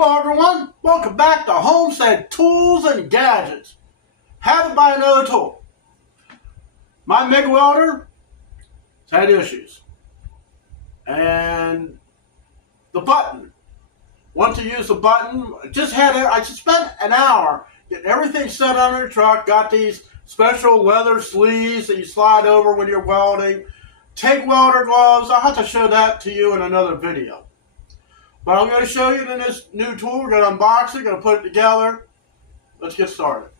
Hello everyone, welcome back to Homestead Tools and Gadgets. Had to buy another tool. My MIG welder has had issues. And the button. Want to use the button. I just spent an hour getting everything set on the truck. Got these special leather sleeves that you slide over when you're welding. TIG welder gloves. I'll have to show that to you in another video. But I'm going to show you in this new tool. We're going to unbox it, going to put it together. Let's get started.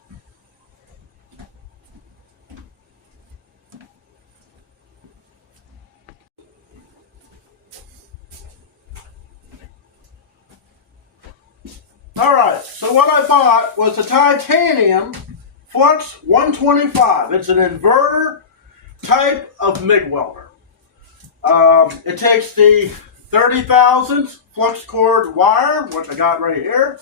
Alright, so what I bought was a titanium Flux 125. It's an inverter type of MIG welder. It takes the 30,000 flux cord wire, which I got right here.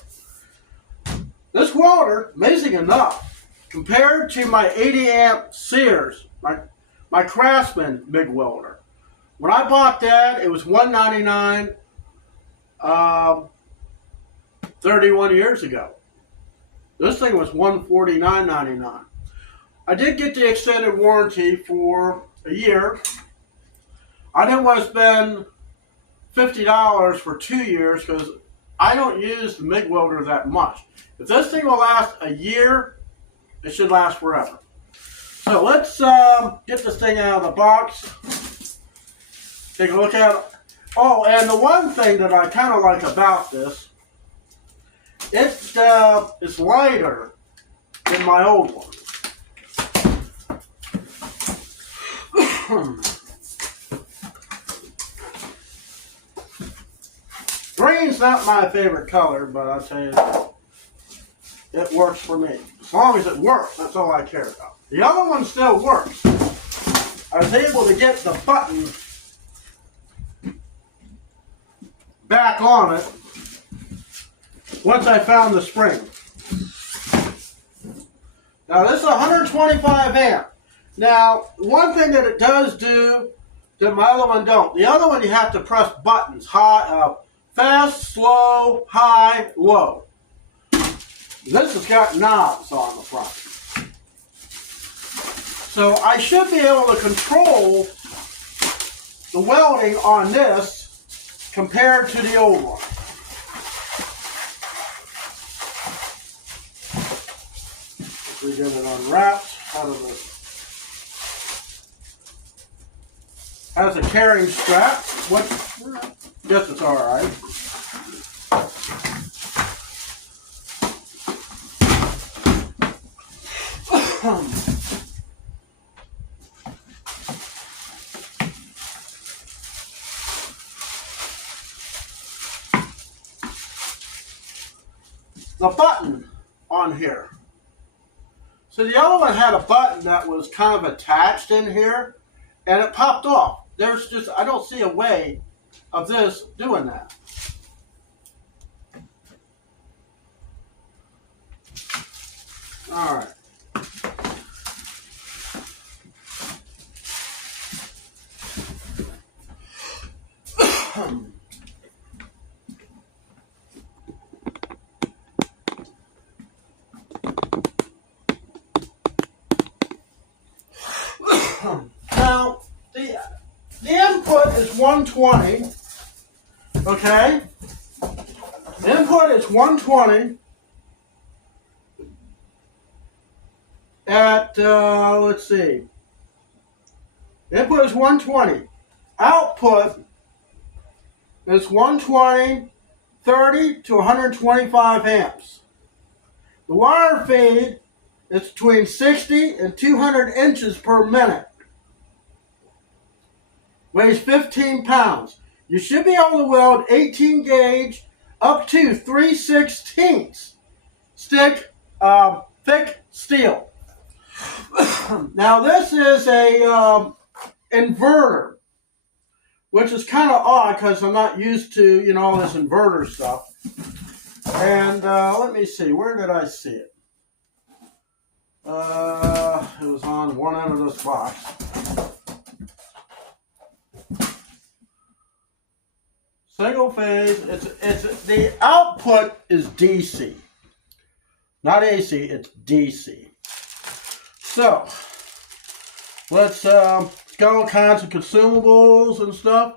This welder, amazing enough, compared to my 80 amp Sears, my Craftsman MIG welder. When I bought that, it was $199 31 years ago. This thing was $149.99. I did get the extended warranty for a year. I didn't want to spend $50 for 2 years because I don't use the MIG welder that much. If this thing will last a year, it should last forever. So let's get this thing out of the box. Take a look at it. Oh, and the one thing that I kind of like about this, it's lighter than my old one. Green's not my favorite color, but I'll tell you, it works for me. As long as it works, that's all I care about. The other one still works. I was able to get the button back on it once I found the spring. Now this is 125 amp. Now, one thing that it does do that my other one don't. The other one you have to press buttons, fast, slow, high, low. This has got knobs on the front. So I should be able to control the welding on this compared to the old one. If we get it unwrapped out of the... Has a carrying strap. Guess it's alright. The button on here. So the other one had a button that was kind of attached in here, and it popped off. I don't see a way of this doing that. All right. Now, the input is 120, okay? The input is 120 at, let's see. The input is 120. Output is 120, 30 to 125 amps. The wire feed is between 60 and 200 inches per minute. Weighs 15 pounds. You should be able to weld 18 gauge up to 3/16 thick steel. Now this is a inverter, which is kind of odd because I'm not used to all this inverter stuff. And let me see, where did I see it? It was on one end of this box. Single phase. It's the output is DC, not AC. It's DC. So let's got all kinds of consumables and stuff.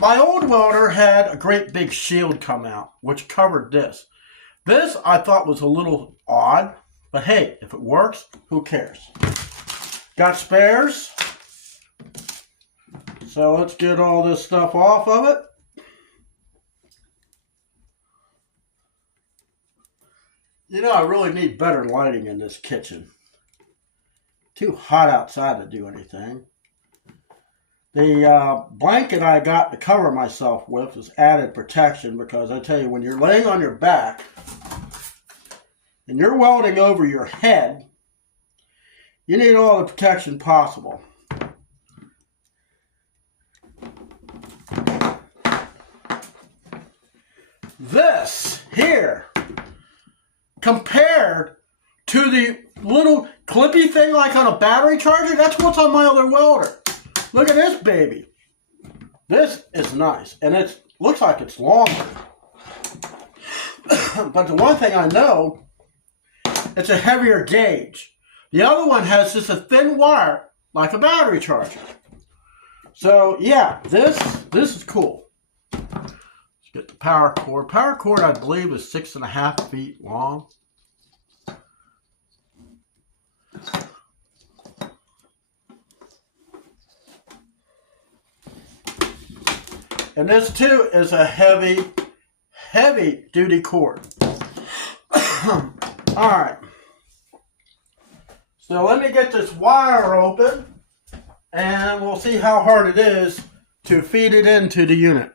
My old welder had a great big shield come out, which covered this. This I thought was a little odd, but hey, if it works, who cares? Got spares. So let's get all this stuff off of it. You know, I really need better lighting in this kitchen. Too hot outside to do anything. The blanket I got to cover myself with is added protection because I tell you, when you're laying on your back and you're welding over your head, you need all the protection possible. This here, compared to the little clippy thing like on a battery charger, that's what's on my other welder. Look at this baby. This is nice, and it looks like it's longer. But the one thing I know, it's a heavier gauge. The other one has just a thin wire like a battery charger. So yeah, this is cool. Let's get the power cord. Power cord, I believe, is 6.5 feet long. And this too is a heavy duty cord. Alright. So let me get this wire open and we'll see how hard it is to feed it into the unit.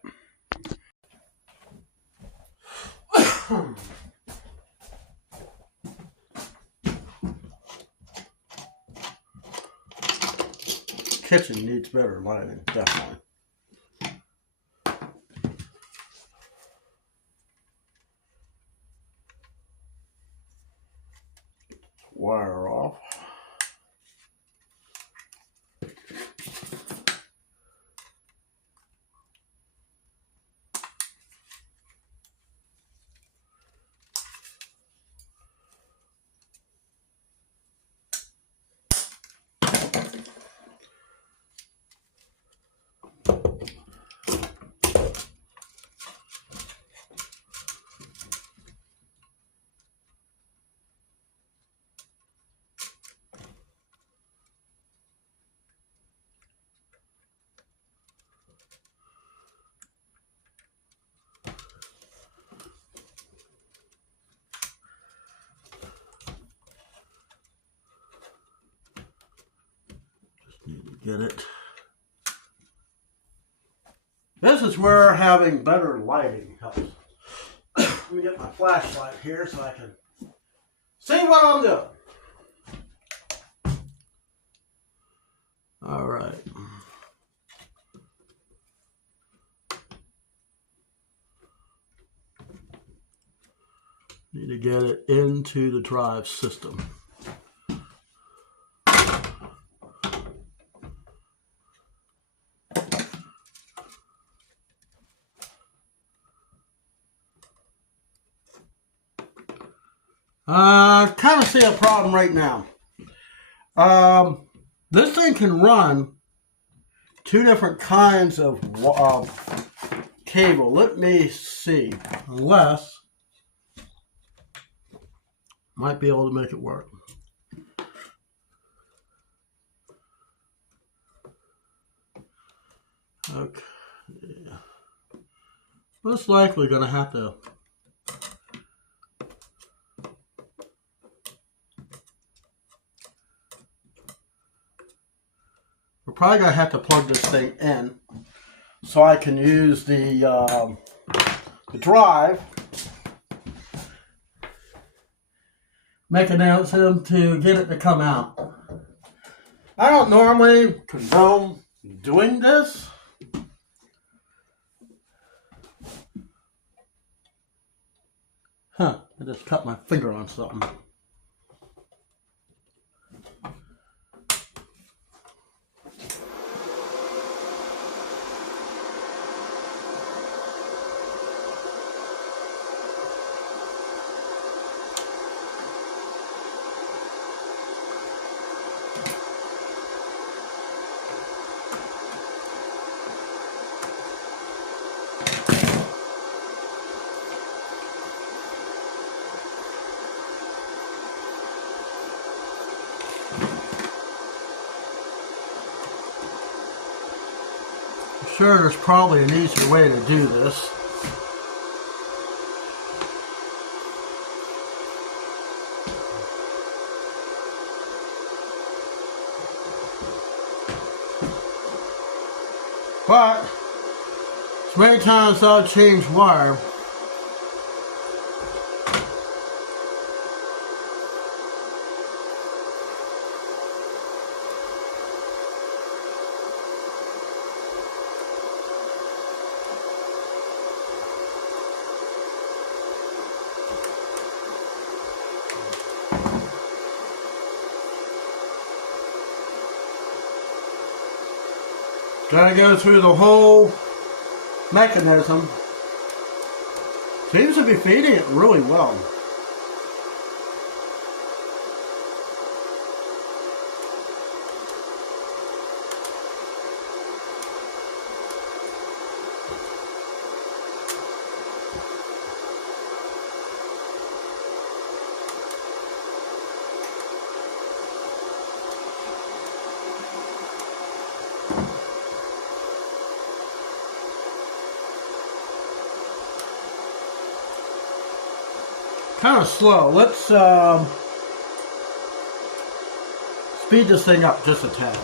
Kitchen needs better lighting, definitely. Wire off. Get it. This is where having better lighting helps. Let me get my flashlight here so I can see what I'm doing. All right. Need to get it into the drive system. Kind of see a problem right now. This thing can run two different kinds of cable. Let me see. Unless, might be able to make it work. Okay. Most likely going to have to. We're probably going to have to plug this thing in so I can use the drive. Make an announcement to get it to come out. I don't normally condone doing this. I just cut my finger on something. Sure, there's probably an easier way to do this. But as many times I've changed wire, gotta go through the whole mechanism. Seems to be feeding it really well. Kind of slow. Let's speed this thing up just a tad.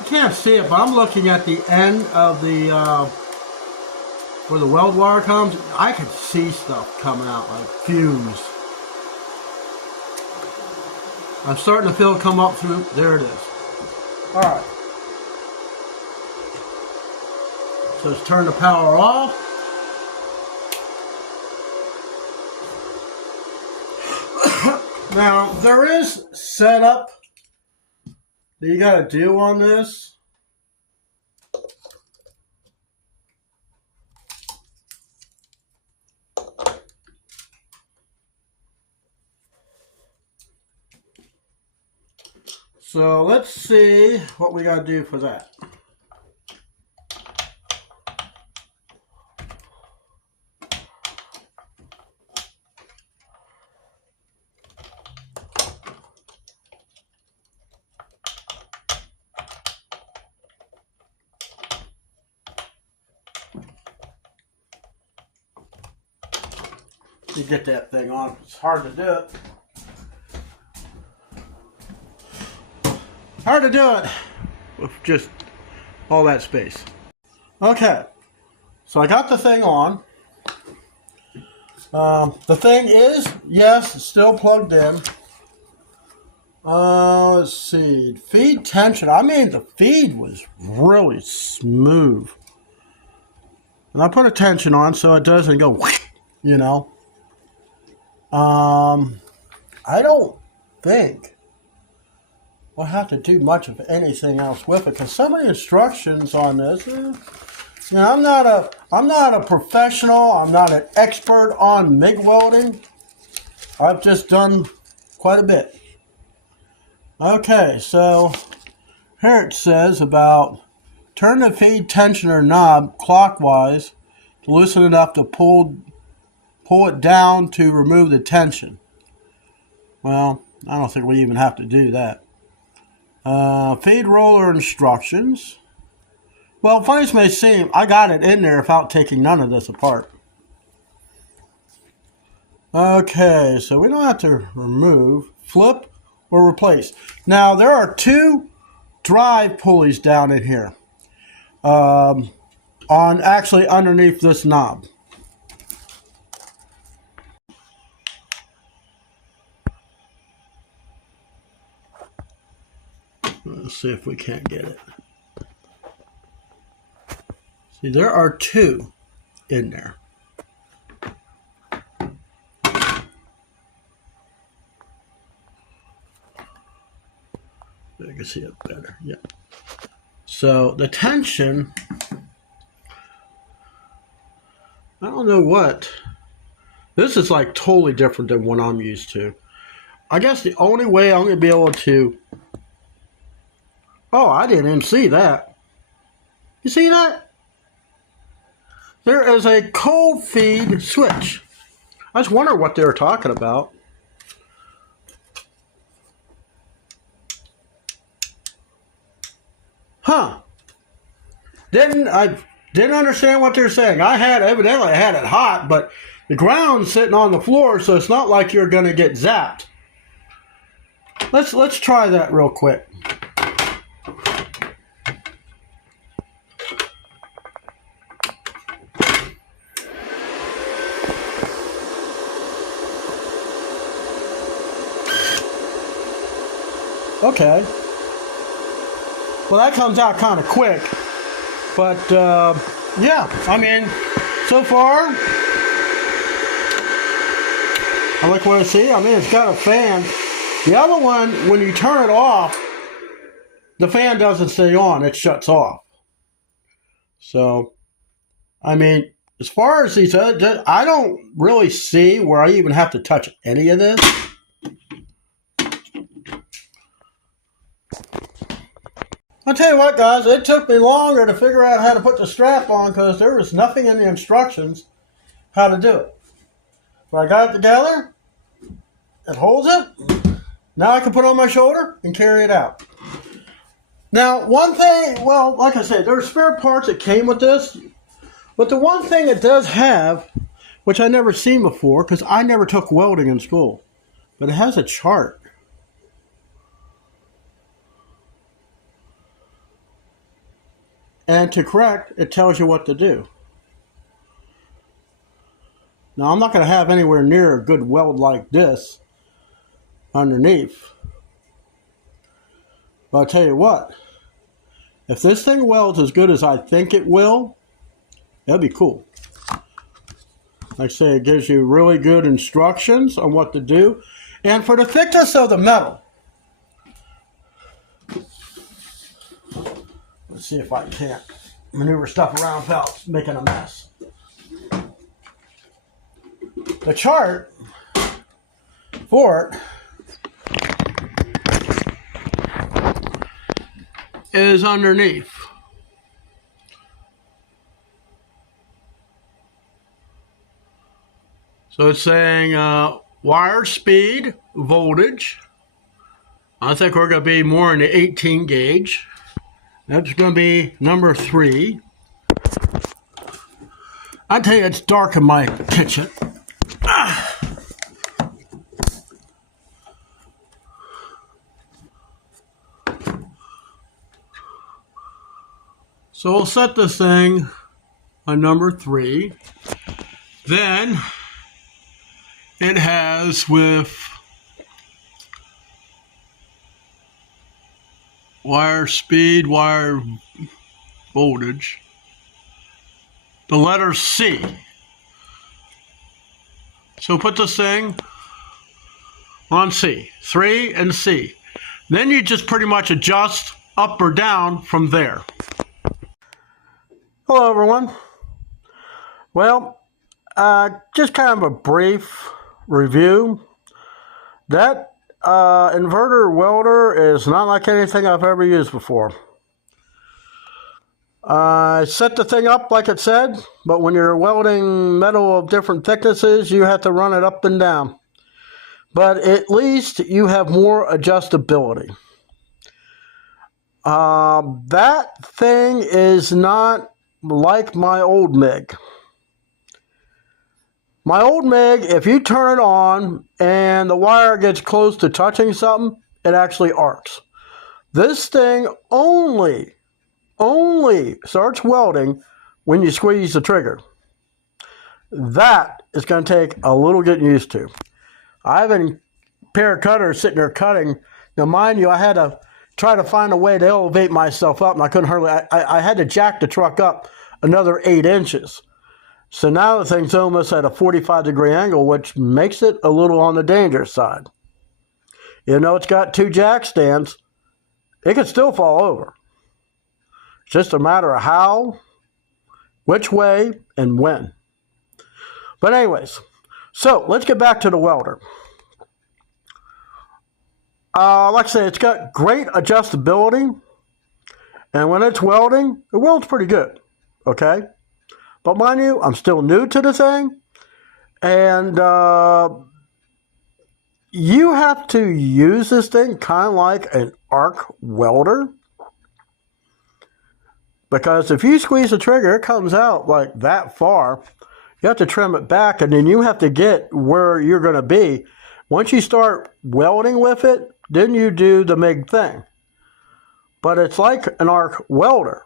You can't see it, but I'm looking at the end of the where the weld wire comes. I can see stuff coming out like fumes. I'm starting to feel it come up through. There it is. Alright. So let's turn the power off. Now, there is setup that you got to do on this. So let's see what we got to do for that. You get that thing on. It's hard to do it. Hard to do it with just all that space. Okay, so I got the thing on. The thing is, yes, it's still plugged in. Let's see, feed tension. I mean, the feed was really smooth. And I put a tension on so it doesn't go, you know. I don't think we'll have to do much of anything else with it, because some of the instructions on this, you know, I'm not a professional. I'm not an expert on MIG welding. I've just done quite a bit. Okay, so here it says about turn the feed tensioner knob clockwise to loosen it up to pull it down to remove the tension. Well, I don't think we even have to do that. Feed roller instructions. Well, funny as may seem, I got it in there without taking none of this apart. Okay, so we don't have to remove, flip, or replace. Now, there are two drive pulleys down in here. Actually underneath this knob. Let's see if we can't get it. See, there are two in there. I can see it better. Yeah. So the tension don't know what. This is like totally different than what I'm used to. I guess the only way I'm going to be able to... Oh, I didn't even see that. You see that? There is a cold feed switch. I was wondering what they were talking about. Huh. I didn't understand what they're saying. Evidently I had it hot, but the ground's sitting on the floor, so it's not like you're going to get zapped. Let's try that real quick. Okay. Well, that comes out kind of quick. But, yeah, I mean, so far, I like what I see. I mean, it's got a fan. The other one, when you turn it off, the fan doesn't stay on. It shuts off. So, I mean, as far as these other, I don't really see where I even have to touch any of this. I'll tell you what, guys, it took me longer to figure out how to put the strap on because there was nothing in the instructions how to do it. But I got it together. It holds it. Now I can put it on my shoulder and carry it out. Now, one thing, well, like I said, there are spare parts that came with this. But the one thing it does have, which I never seen before because I never took welding in school, but it has a chart. And to correct, it tells you what to do. Now, I'm not going to have anywhere near a good weld like this underneath. But I'll tell you what, if this thing welds as good as I think it will, that'd be cool. Like I say, it gives you really good instructions on what to do. And for the thickness of the metal, let's see if I can't maneuver stuff around without making a mess. The chart for it is underneath. So it's saying wire speed, voltage. I think we're going to be more in the 18 gauge. That's going to be number 3. I tell you, it's dark in my kitchen. So we'll set this thing on number 3. Then it has with wire speed, wire voltage, the letter C. So put this thing on C, 3 and C. Then you just pretty much adjust up or down from there. Hello everyone. Well, just kind of a brief review. That inverter welder is not like anything I've ever used before. I set the thing up like it said, but when you're welding metal of different thicknesses, you have to run it up and down. But at least you have more adjustability. That thing is not like my old MIG. My old MIG, if you turn it on and the wire gets close to touching something, it actually arcs. This thing only starts welding when you squeeze the trigger. That is going to take a little getting used to. I have a pair of cutters sitting there cutting. Now, mind you, I had to try to find a way to elevate myself up, and I couldn't hardly. I had to jack the truck up another 8 inches. So now the thing's almost at a 45-degree angle, which makes it a little on the dangerous side. Even though it's got 2 jack stands, it could still fall over. It's just a matter of how, which way, and when. But anyways, so let's get back to the welder. Like I said, it's got great adjustability. And when it's welding, it welds pretty good. Okay? But mind you, I'm still new to the thing. And you have to use this thing kind of like an arc welder. Because if you squeeze the trigger, it comes out like that far. You have to trim it back, and then you have to get where you're going to be. Once you start welding with it, then you do the MIG thing. But it's like an arc welder.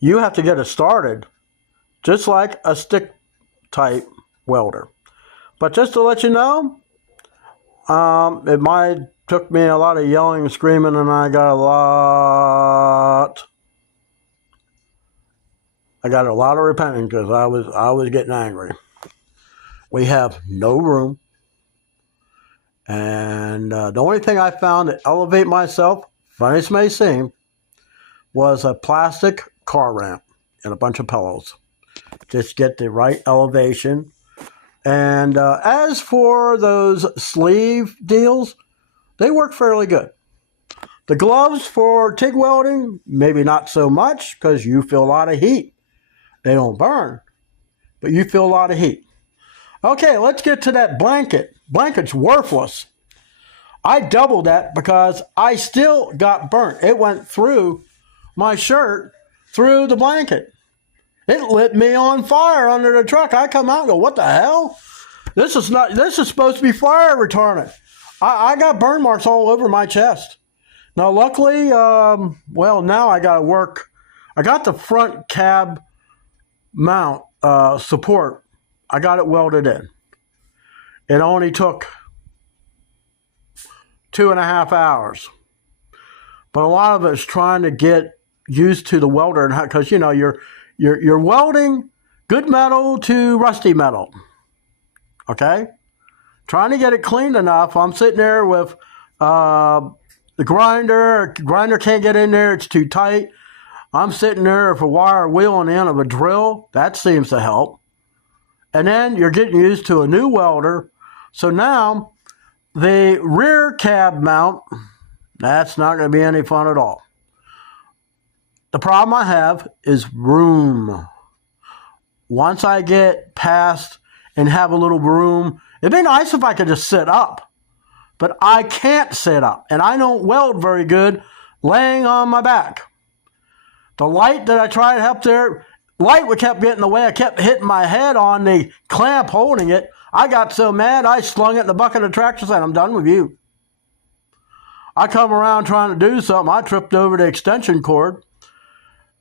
You have to get it started just like a stick type welder. But just to let you know, it might took me a lot of yelling and screaming, and I got a lot of repenting because I was getting angry. We have no room. And the only thing I found to elevate myself, funny as it may seem, was a plastic car ramp and a bunch of pillows. Just get the right elevation. And as for those sleeve deals, they work fairly good. The gloves for TIG welding, maybe not so much because you feel a lot of heat. They don't burn, but you feel a lot of heat. Okay, let's get to that blanket. Blanket's worthless. I doubled that because I still got burnt. It went through my shirt, through the blanket. It lit me on fire under the truck. I come out and go, what the hell? This is supposed to be fire retardant. I got burn marks all over my chest. Now, luckily, well, now I got to work. I got the front cab mount support. I got it welded in. It only took 2.5 hours. But a lot of it is trying to get used to the welder, because you know you're welding good metal to rusty metal. Okay? Trying to get it cleaned enough. I'm sitting there with the grinder. Grinder can't get in there. It's too tight. I'm sitting there with a wire wheel on the end of a drill. That seems to help. And then you're getting used to a new welder. So now the rear cab mount, that's not going to be any fun at all. The problem I have is room. Once I get past and have a little room, it'd be nice if I could just sit up. But I can't sit up. And I don't weld very good laying on my back. The light that I tried up there, light would kept getting in the way. I kept hitting my head on the clamp holding it. I got so mad, I slung it in the bucket of the tractor and said, I'm done with you. I come around trying to do something. I tripped over the extension cord.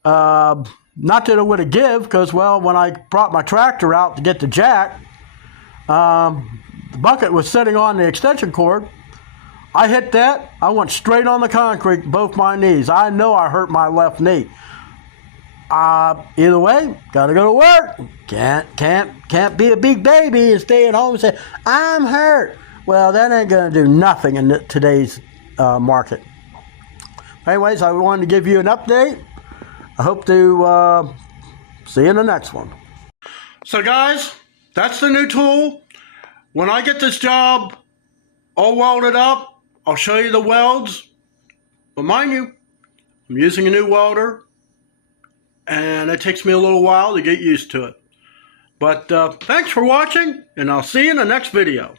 Not that it would have give, because, well, when I brought my tractor out to get the jack, the bucket was sitting on the extension cord. I hit that. I went straight on the concrete, both my knees. I know I hurt my left knee. Either way, got to go to work. Can't be a big baby and stay at home and say, I'm hurt. Well, that ain't going to do nothing in today's market. Anyways, I wanted to give you an update. I hope to see you in the next one. So guys, that's the new tool. When I get this job all welded up, I'll show you the welds. But mind you, I'm using a new welder, and it takes me a little while to get used to it. But thanks for watching, and I'll see you in the next video.